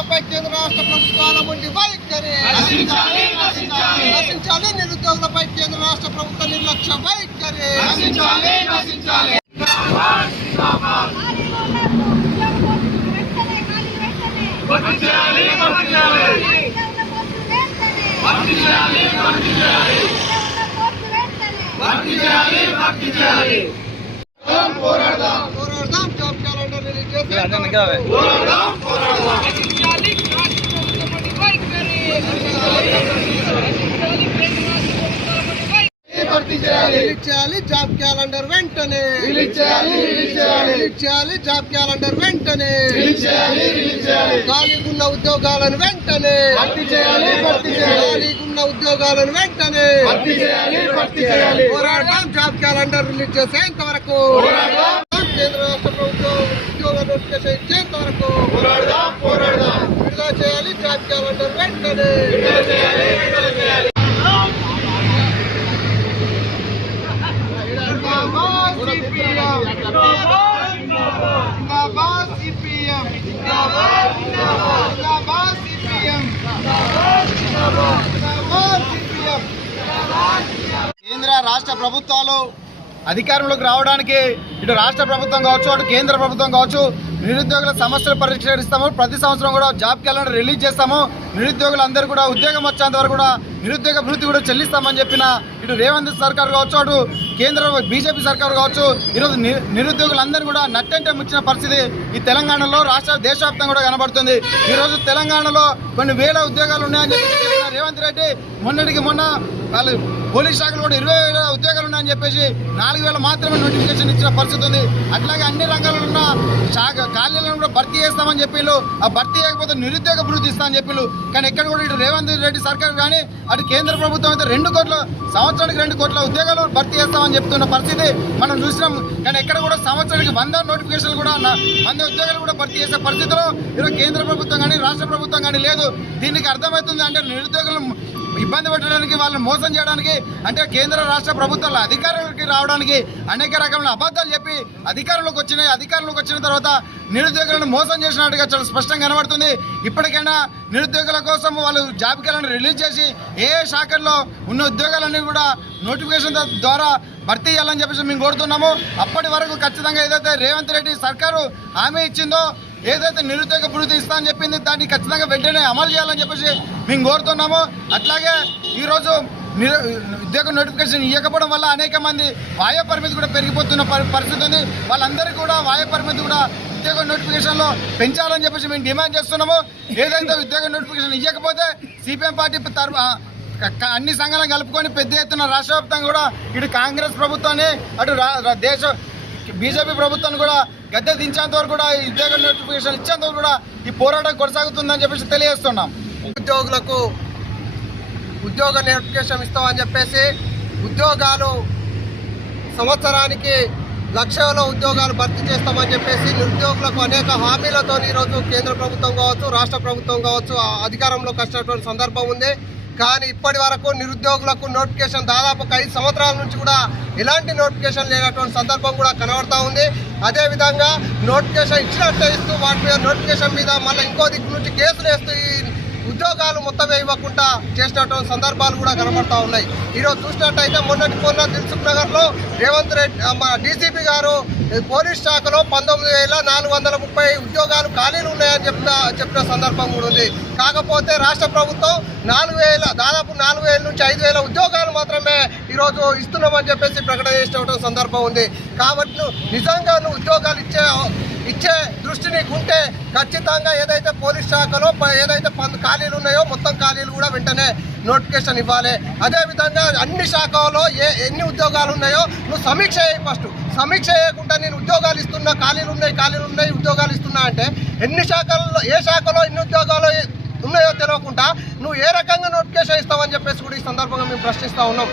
నిరుద్యోగులపై కేంద్ర రాష్ట్ర ప్రభుత్వాల నుండి వైఖరి నశించాలి. నిరుద్యోగులపై కేంద్ర రాష్ట్ర ప్రభుత్వ నిర్లక్ష్య వైఖరి నశించాలి. పోరాడదాం. జాబ్ క్యాలెండర్ రిలీజ్ చేసి జాబ్ క్యాలెండర్ వెంటనే జాబ్ క్యాలెండర్ వెంటనే ఖాళీగున్న ఉద్యోగాలను వెంటనే ఉద్యోగాలను వెంటనే పోరాడదాం. జాబ్ క్యాలెండర్ రిలీజ్ చేసేంత వరకు కేంద్ర రాష్ట్ర ప్రభుత్వం ఉద్యోగ నోటిఫికేషన్ ఇచ్చేంత వరకు విడుదల చేయాలి. జాబ్ క్యాలెండర్ వెంటనే కేంద్ర రాష్ట్ర ప్రభుత్వాలు అధికారంలోకి రావడానికి ఇటు రాష్ట్ర ప్రభుత్వం కావచ్చు అటు కేంద్ర ప్రభుత్వం కావచ్చు నిరుద్యోగుల సమస్యలు పరిష్కరిస్తాము. ప్రతి సంవత్సరం కూడా జాబ్ క్యాలెండర్ రిలీజ్ చేస్తాము. నిరుద్యోగులందరూ కూడా ఉద్యోగం వచ్చేంత వరకు కూడా నిరుద్యోగ భృతి కూడా చెల్లిస్తామని చెప్పిన ఇటు రేవంత్ సర్కార్ కావచ్చు అటు కేంద్ర బీజేపీ సర్కార్ కావచ్చు ఈరోజు నిరుద్యోగులందరూ కూడా నట్టంటే ముచ్చిన పరిస్థితి ఈ తెలంగాణలో దేశవ్యాప్తంగా కూడా కనబడుతుంది. ఈరోజు తెలంగాణలో కొన్ని వేల ఉద్యోగాలు ఉన్నాయని చెప్పి రేవంత్ రెడ్డి మొన్నటికి మొన్న వాళ్ళు పోలీస్ శాఖలు కూడా 20,000 ఉద్యోగాలు ఉన్నాయని చెప్పేసి 4,000 మాత్రమే నోటిఫికేషన్ ఇచ్చిన పరిస్థితి ఉంది. అట్లాగే అన్ని రంగాల్లో ఉన్న ఖాళీలను కూడా భర్తీ చేస్తామని చెప్పిళ్ళు. ఆ భర్తీ చేయకపోతే నిరుద్యోగ భృతి ఇస్తామని చెప్పిళ్ళు. కానీ ఎక్కడ కూడా ఇటు రేవంత్ రెడ్డి సర్కార్ కానీ అటు కేంద్ర ప్రభుత్వం అయితే 2 కోట్ల సంవత్సరానికి 2 కోట్ల ఉద్యోగాలు భర్తీ చేస్తామని చెప్తున్న పరిస్థితి మనం చూసినాం. కానీ ఎక్కడ కూడా సంవత్సరానికి 100 నోటిఫికేషన్లు కూడా 100 ఉద్యోగాలు కూడా భర్తీ చేసే పరిస్థితిలో ఈరోజు కేంద్ర ప్రభుత్వం కానీ రాష్ట్ర ప్రభుత్వం కానీ లేదు. దీనికి అర్థమవుతుంది అంటే నిరుద్యోగులు ఇబ్బంది పెట్టడానికి వాళ్ళని మోసం చేయడానికి అంటే కేంద్ర రాష్ట్ర ప్రభుత్వాల అధికారంలోకి రావడానికి అనేక రకమైన అబద్ధాలు చెప్పి అధికారంలోకి వచ్చిన తర్వాత నిరుద్యోగులను మోసం చేసినట్టుగా చాలా స్పష్టంగా కనబడుతుంది. ఇప్పటికైనా నిరుద్యోగుల కోసం వాళ్ళు జాబ్ క్యాలెండర్ రిలీజ్ చేసి ఏ శాఖల్లో ఉన్న ఉద్యోగాలన్నీ కూడా నోటిఫికేషన్ ద్వారా భర్తీ చేయాలని చెప్పేసి మేము కోరుతున్నాము. అప్పటి వరకు ఖచ్చితంగా ఏదైతే రేవంత్ రెడ్డి సర్కారు హామీ ఇచ్చిందో ఏదైతే నిరుద్యోగ భృతి ఇస్తా అని చెప్పింది దాన్ని ఖచ్చితంగా వెంటనే అమలు చేయాలని చెప్పేసి మేము కోరుతున్నాము. అట్లాగే ఈరోజు ఉద్యోగ నోటిఫికేషన్ ఇవ్వకపోవడం వల్ల అనేక మంది వాయు పరిమితి కూడా పెరిగిపోతున్న పరిస్థితి ఉంది. వాళ్ళందరికీ కూడా వాయు పరిమితి కూడా ఉద్యోగ నోటిఫికేషన్లో పెంచాలని చెప్పేసి మేము డిమాండ్ చేస్తున్నాము. ఏదైతే ఉద్యోగ నోటిఫికేషన్ ఇవ్వకపోతే సిపిఎం పార్టీ అన్ని సంఘాలను కలుపుకొని పెద్ద ఎత్తున రాష్ట్ర వ్యాప్తంగా కూడా ఇటు కాంగ్రెస్ ప్రభుత్వాన్ని అటు దేశ బీజేపీ ప్రభుత్వాన్ని కూడా గద్దె దించేంత వరకు కూడా ఉద్యోగ నోటిఫికేషన్ ఇచ్చేంత వరకు కూడా ఈ పోరాటం కొనసాగుతుందని చెప్పేసి తెలియజేస్తున్నాం. ఉద్యోగులకు ఉద్యోగ నోటిఫికేషన్ ఇస్తామని చెప్పేసి ఉద్యోగాలు సంవత్సరానికి లక్షల ఉద్యోగాలు భర్తీ చేస్తామని చెప్పేసి నిరుద్యోగులకు అనేక హామీలతో ఈరోజు కేంద్ర ప్రభుత్వం కావచ్చు రాష్ట్ర ప్రభుత్వం కావచ్చు అధికారంలోకి వచ్చినటువంటి సందర్భం ఉంది. కానీ ఇప్పటి వరకు నిరుద్యోగులకు నోటిఫికేషన్ దాదాపు 5 సంవత్సరాల నుంచి కూడా ఎలాంటి నోటిఫికేషన్ లేనటువంటి సందర్భం కూడా కనబడతా ఉంది. అదేవిధంగా నోటిఫికేషన్ ఇచ్చినట్టే ఇస్తూ వాటి మీద నోటిఫికేషన్ మీద మళ్ళీ ఇంకో దిక్కు నుంచి కేసులు వేస్తూ ఈ ఉద్యోగాలు మొత్తమే ఇవ్వకుండా చేసినటువంటి సందర్భాలు కూడా కనబడతా ఉన్నాయి. ఈరోజు చూసినట్టయితే మొన్న దిల్సుఖ్ నగర్లో రేవంత్ రెడ్డి డీసీపీ గారు పోలీస్ శాఖలో 19,430 ఉద్యోగాలు ఖాళీలు ఉన్నాయని చెప్పిన సందర్భం కూడా ఉంది. కాకపోతే రాష్ట్ర ప్రభుత్వం దాదాపు 4,000 నుంచి 5,000 ఉద్యోగాలు మాత్రమే ఈరోజు ఇస్తున్నామని చెప్పేసి ప్రకటన చేసినటువంటి సందర్భం ఉంది. కాబట్టి నిజంగా ఉద్యోగాలు ఇచ్చే దృష్టి నీకు ఉంటే ఖచ్చితంగా ఏదైతే పోలీస్ శాఖలో ఏదైతే ఖాళీలు ఉన్నాయో మొత్తం ఖాళీలు కూడా వెంటనే నోటిఫికేషన్ ఇవ్వాలి. అదేవిధంగా అన్ని శాఖల్లో ఎన్ని ఉద్యోగాలు ఉన్నాయో నువ్వు సమీక్ష చేయి. ఫస్ట్ సమీక్ష చేయకుండా నేను ఉద్యోగాలు ఇస్తున్నా ఖాళీలు ఉన్నాయి ఉద్యోగాలు ఇస్తున్నా అంటే ఎన్ని శాఖల్లో ఏ శాఖలో ఎన్ని ఉద్యోగాలు ఉన్నాయో తెలియకుండా నువ్వు ఏ రకంగా నోటిఫికేషన్ ఇస్తావని చెప్పేసి కూడా ఈ సందర్భంగా మేము ప్రశ్నిస్తూ ఉన్నాం.